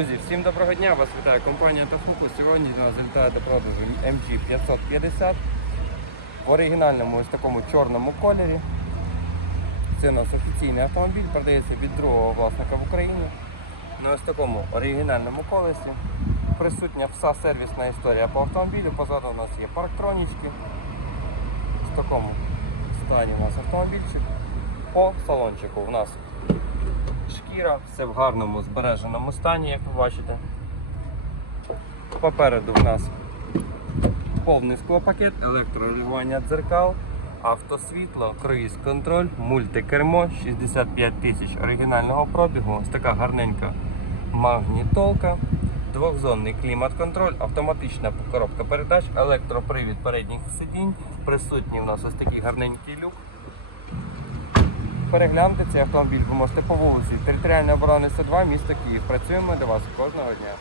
Друзі, всім доброго дня! Вас вітає компанія Тофуку. Сьогодні до нас залітає до продажу MG 550 в оригінальному ось такому чорному кольорі. Це у нас офіційний автомобіль, продається від другого власника в Україні. На ось такому оригінальному колесі. Присутня вся сервісна історія по автомобілю. Позаду у нас є парктронічки. В такому стані у нас автомобільчик. По салончику у нас шкіра, все в гарному збереженому стані, як ви бачите. Попереду в нас повний склопакет, електрорегулювання дзеркал, автосвітло, круїз контроль, мультикермо, 65 тисяч оригінального пробігу, ось така гарненька магнітолка, двохзонний клімат-контроль, автоматична коробка передач, електропривід передніх сидінь, присутній у нас ось такий гарненький люк. Перегляньте цей автомобіль ви можете по вулиці Територіальної оборони 102, місто Київ. Працюємо для вас кожного дня.